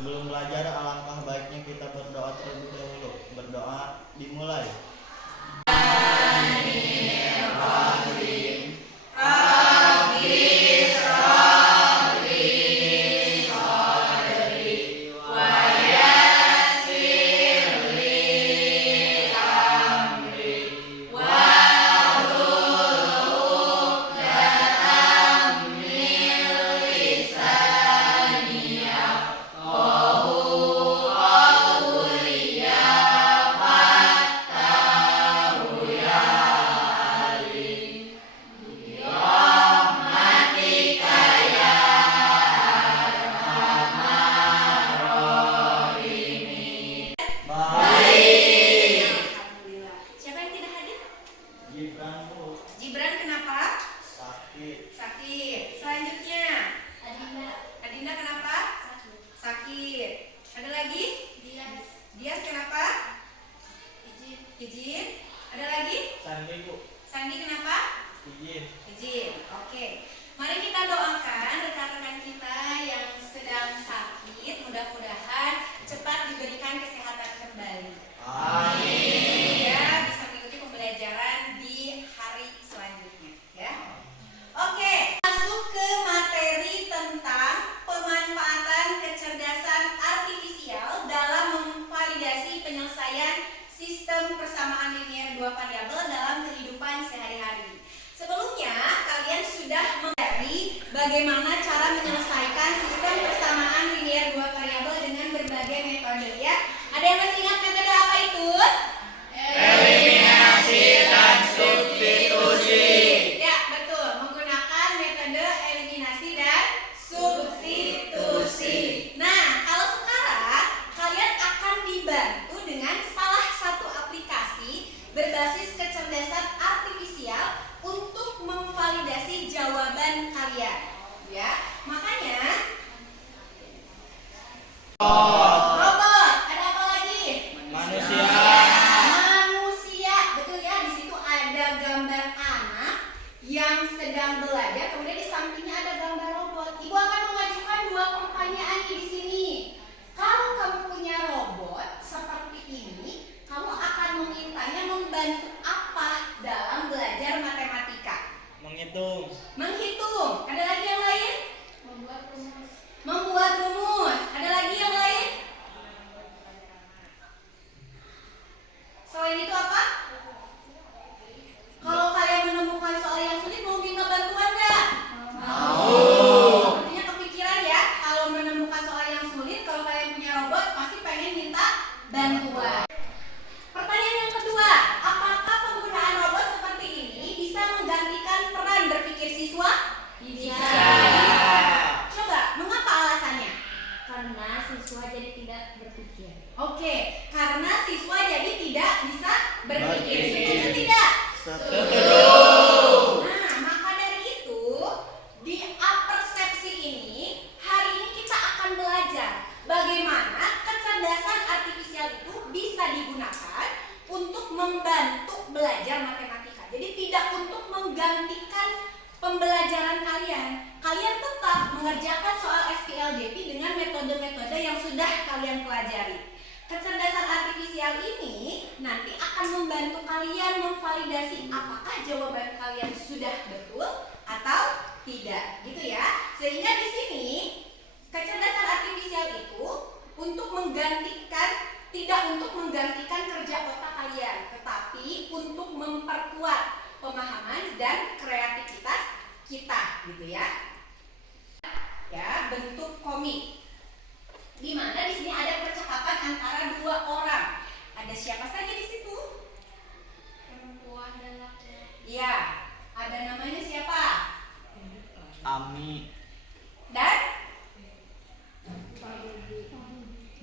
Sebelum belajar, alangkah baiknya kita berdoa terlebih dahulu. Berdoa dimulai. Gibran kenapa? Sakit. Sakit. Selanjutnya Adinda kenapa? Sakit. Ada lagi? Dias kenapa? Izin. Ada lagi? Sandi, Bu. Sandi kenapa? Izin. Oke. Mari kita doakan rekan-rekan kita yang sedang sakit, mudah-mudahan cepat diberikan kesehatan kembali. Amin. Ya, bisa mengikuti pembelajaran di hari selanjutnya, ya. Oke, masuk ke materi tentang pemanfaatan kecerdasan artifisial dalam memvalidasi penyelesaian sistem persamaan linier dua variabel dalam kehidupan sehari-hari. Sebelumnya, kalian sudah mengetahui bagaimana cara menyelesaikan sistem persamaan linier dua variabel dengan berbagai metode, ya. Ada yang masih ingat metode apa itu? Eliminasi dan substitusi. Ya, betul. Menggunakan metode eliminasi dan substitusi. Nah, kalau sekarang kalian akan dibantu dengan salah satu aplikasi berbasis kecerdasan artifisial untuk memvalidasi jawaban kalian. Ya, makanya robot. Ada apa lagi? Manusia. Manusia, betul ya. Di situ ada gambar anak yang sedang belajar, kemudian di sampingnya ada gambar robot. Ibu akan mengajukan dua pertanyaan di sini. Kalau kamu punya robot seperti ini, kamu akan memintanya membantu apa dalam belajar matematika? Menghitung. Menghitung. Ada lagi yang lain? Membuat rumus. Membuat rumus. Ada lagi yang lain? Selain itu apa? Kalau kalian menemukan soal yang sulit, mau minta bantuan nggak? Sepertinya kepikiran ya. Kalau menemukan soal yang sulit, kalau kalian punya robot, pasti pengen minta bantuan. Pertanyaan yang kedua, apakah penggunaan robot seperti ini bisa menggantikan peran berpikir siswa? Bisa. Coba, mengapa alasannya? Karena siswa jadi tidak berpikir. Oke, karena siswa jadi tidak bisa berpikir. Berpikir. Setuju tidak? Setuju. Nah, maka dari itu di apersepsi ini, hari ini kita akan belajar bagaimana kecerdasan artifisial itu bisa digunakan untuk membantu belajar matematika. Jadi tidak untuk menggantikan pembelajaran kalian. Kalian tetap mengerjakan soal SPLJP dengan metode-metode yang sudah kalian pelajari. Kecerdasan artifisial ini nanti akan membantu kalian memvalidasi apakah jawaban kalian sudah betul atau tidak, gitu ya. Sehingga di sini kecerdasan artifisial itu untuk menggantikan, tidak untuk menggantikan kerja otak kalian, tetapi untuk memperkuat pemahaman dan kreativitas kita, gitu ya. Ya, bentuk komik. Di mana di sini ada percakapan antara dua orang. Ada siapa saja di situ? Perempuan dan laki-laki. Iya, ada namanya siapa? Ami. Dan?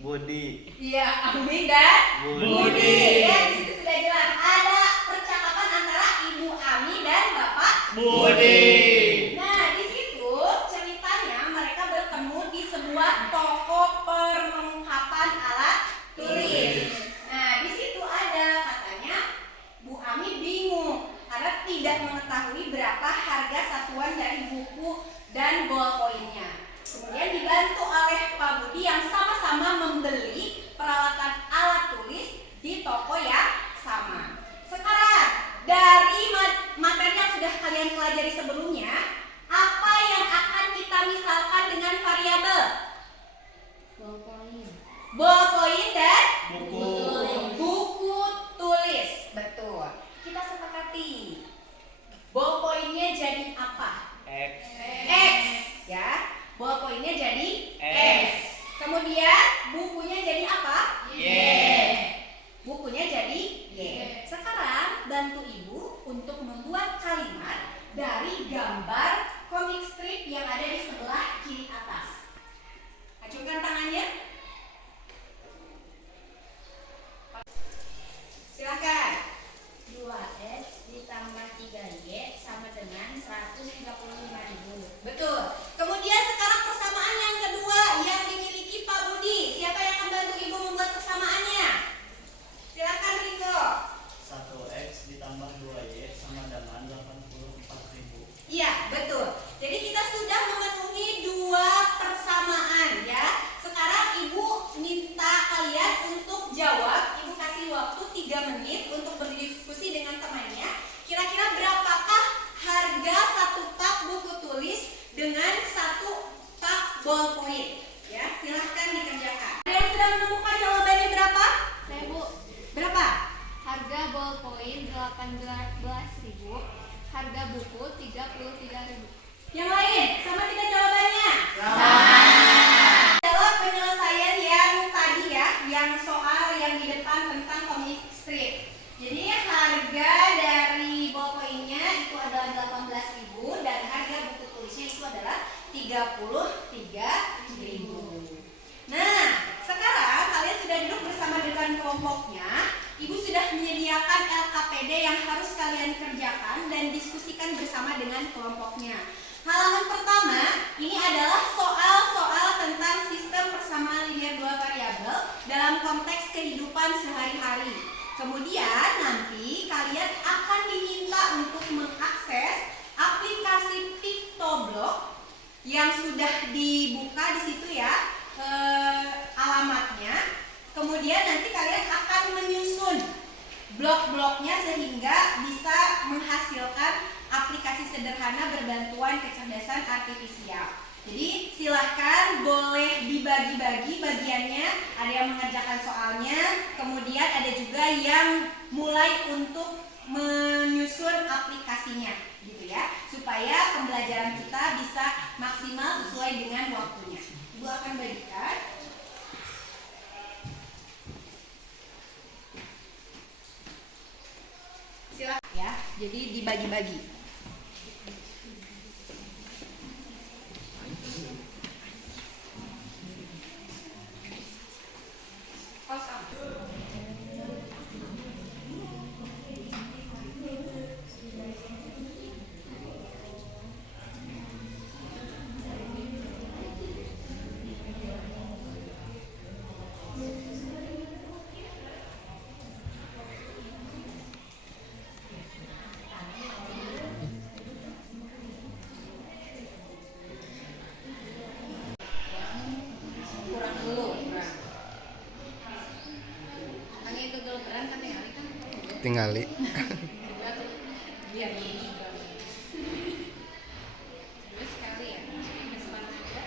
Budi. Iya, Ami dan Budi. Ya, di situ sudah jelas ada percakapan antara Ibu Ami dan Bapak Budi. Nah, di situ ceritanya mereka bertemu di sebuah toko perlengkapan alat tulis. Nah, di situ ada katanya Bu Ami bingung karena tidak mengetahui berapa harga satuan dari buku dan ballpointnya. Kemudian dibantu oleh Pak Budi yang sama-sama membeli peralatan alat tulis di toko yang sama. Sekarang dari materi yang sudah kalian pelajari sebelumnya, apa yang akan kita misalkan dengan variabel? Ballpoint. Ballpoint dan Buku. buku tulis. Betul. Kita sepakati. Ballpointnya jadi apa? X. X, ya. Ballpointnya jadi X. Kemudian bukunya jadi apa? Y. Bukunya jadi Y. Sekarang bantu ibu untuk membuat kalimat dari gambar komik strip yang ada di sebelah kiri atas. Acungkan tangannya. Silakan. 2x ditambah 3y sama dengan 135.000. Betul. Kemudian sekarang persamaan yang kedua yang dimiliki Pak Budi. Siapa yang akan bantu ibu membuat persamaannya? Silakan Ringo. 1x ditambah 2y sama dengan 84.000. Iya, betul. Jadi kita sudah memenuhi dua persamaan ya. Sekarang ibu minta kalian untuk jawab. Ibu kasih waktu 3 menit untuk berdiskusi dengan temannya. Kira-kira berapakah harga satu pak buku tulis dengan satu pak ballpoint? Ya, silahkan dikerjakan. Ada yang sudah menemukan jawabannya berapa? Saya Bu, Berapa? harga ballpoint 18.000, harga buku 33.000. Yang lain, sama tidak jawabannya? Jawab penyelesaian yang tadi ya, yang soal yang di depan tentang komik strip. Jadi harga dari ballpointnya itu adalah 18.000 dan harga buku tulisnya itu adalah 33.000. Nah, sekarang kalian sudah duduk bersama dengan kelompoknya. Ibu sudah menyediakan LKPD yang harus kalian kerjakan dan diskusikan bersama dengan kelompoknya. Halaman pertama, ini adalah soal-soal tentang sistem persamaan linear dua variabel dalam konteks kehidupan sehari-hari. Kemudian nanti kalian akan diminta untuk mengakses aplikasi PictoBlock yang sudah dibuka di situ ya, alamatnya. Kemudian nanti kalian akan menyusun blok-bloknya sehingga bisa menghasilkan aplikasi sederhana berbantuan kecerdasan artifisial. Jadi silahkan boleh dibagi-bagi bagiannya. Ada yang mengerjakan soalnya, kemudian ada juga yang mulai untuk menyusun aplikasinya, gitu ya, supaya pembelajaran kita bisa maksimal sesuai dengan waktunya. Ibu akan bagikan. Silakan ya. Jadi dibagi-bagi. Kosong. Kurang dulu. Hanya itu dulu beran kan ya? Tingali. Biar terus sekali ya. Depan aja.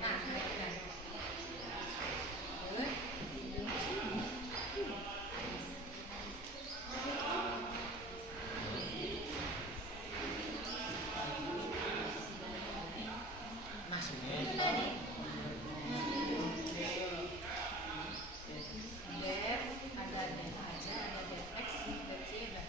Nah, baiklah. Def, ada def aja, ada def x, berarti udah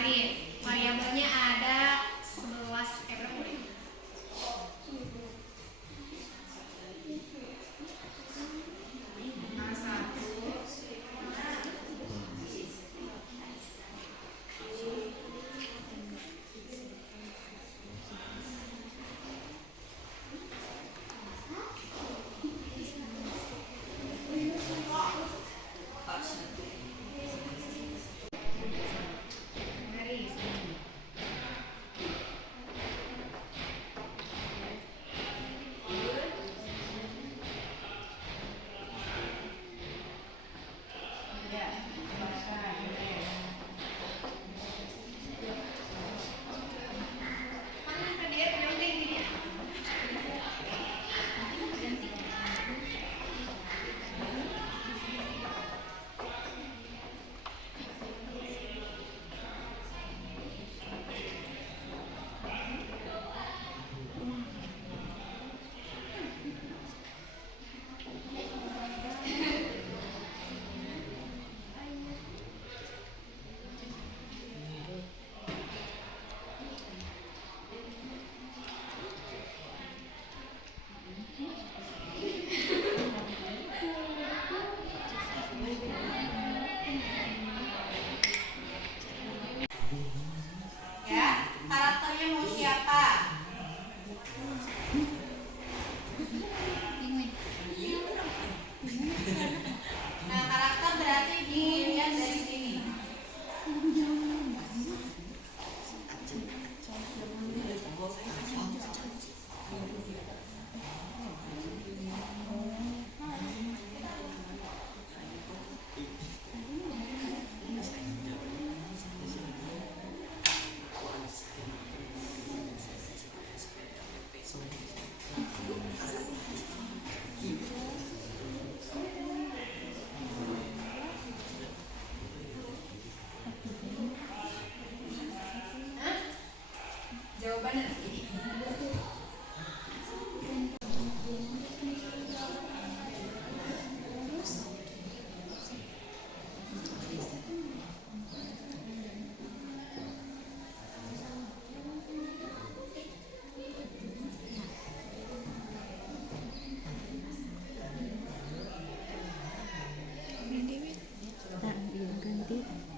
Mari, variabelnya ada 11 berapa? Ya, karakternya mau siapa? Nah, karakter berarti dilihat dari sini. Jawabannya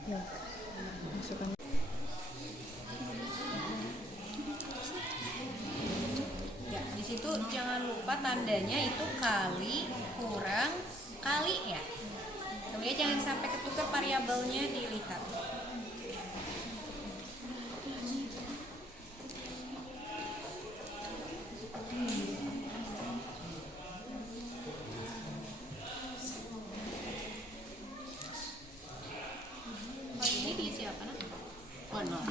ya, di situ jangan lupa tandanya itu kali kurang kali ya. Kemudian jangan sampai ketukar variabelnya dilihat. Kalau ini diisi apa nak? Mana?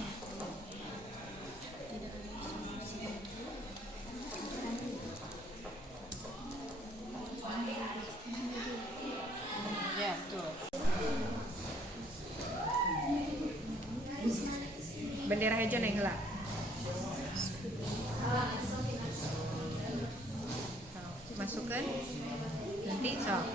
Ya, betul. Bendera hijau yang gelap. Masukkan. Nanti sok.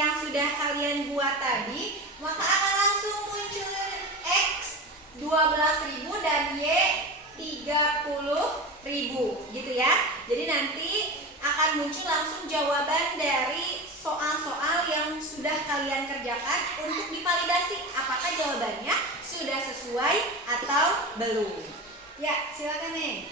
yang sudah kalian buat tadi, maka akan langsung muncul X 12.000 dan Y 30.000 gitu ya. Jadi nanti akan muncul langsung jawaban dari soal-soal yang sudah kalian kerjakan untuk divalidasi apakah jawabannya sudah sesuai atau belum. Ya, silakan nih.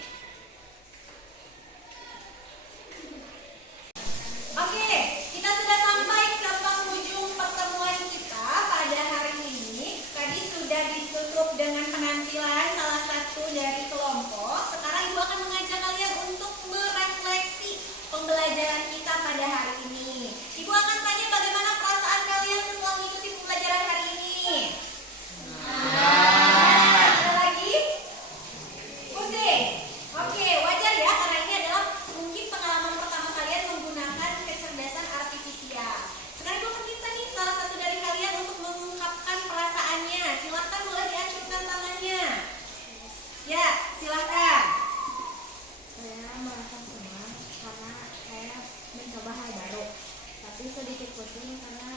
Oke, kita sudah sampai ke penghujung pertemuan kita pada hari ini. Tadi sudah ditutup dengan penampilan salah satu dari kelompok. Sekarang Ibu akan mengajak kalian untuk merefleksi pembelajaran kita pada hari ini. Ibu akan tanya bagaimana perasaan kalian setelah mengikuti pembelajaran hari ini. Ada lagi? Pusing? Oke, wajar ya karena ini adalah mungkin pengalaman pertama kalian menggunakan kecerdasan artifisial. Sekarang Ibu akan minta nih salah satu dari kalian untuk mengungkapkan perasaannya. Silakan boleh diacungkan tangannya. Ya, silakan. Saya merasa senang karena saya mencoba hal baru, tapi sedikit pusing karena